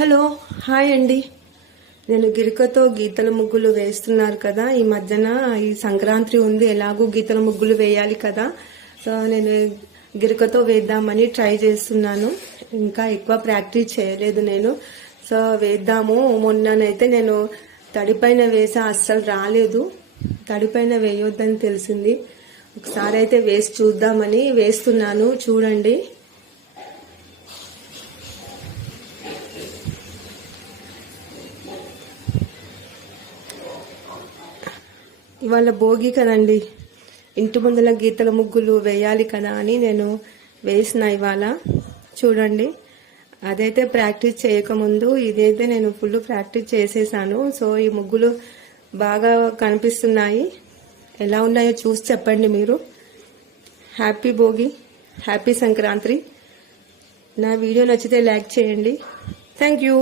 Hello hi అండి. నేను గిరికతో గీతల ముగ్గులు వేస్తున్నారు కదా. ఈ మధ్యన ఈ సంక్రాంతి ఉంది, ఎలాగూ గీతల ముగ్గులు వేయాలి కదా. సో నేను గిరికతో వేద్దామని ట్రై చేస్తున్నాను. ఇంకా ఎక్కువ ప్రాక్టీస్ చేయలేదు నేను. సో వేద్దాము. మొన్ననైతే నేను తడిపైన వేసా, అస్సలు రాలేదు. తడిపైన వేయొద్దని తెలిసింది. ఒకసారి అయితే వేసి చూద్దామని వేస్తున్నాను, చూడండి. ఇవాళ భోగి కదండి, ఇంటి ముందుల గీతల ముగ్గులు వేయాలి కదా అని నేను వేసిన ఇవాళ. చూడండి, అదైతే ప్రాక్టీస్ చేయకముందు ఇదైతే నేను ఫుల్ ప్రాక్టీస్ చేసేసాను. సో ఈ ముగ్గులు బాగా కనిపిస్తున్నాయి. ఎలా ఉన్నాయో చూసి చెప్పండి మీరు. Happy Bhogi, happy Sankranti. నా వీడియో నచ్చితే లైక్ చేయండి. Thank you.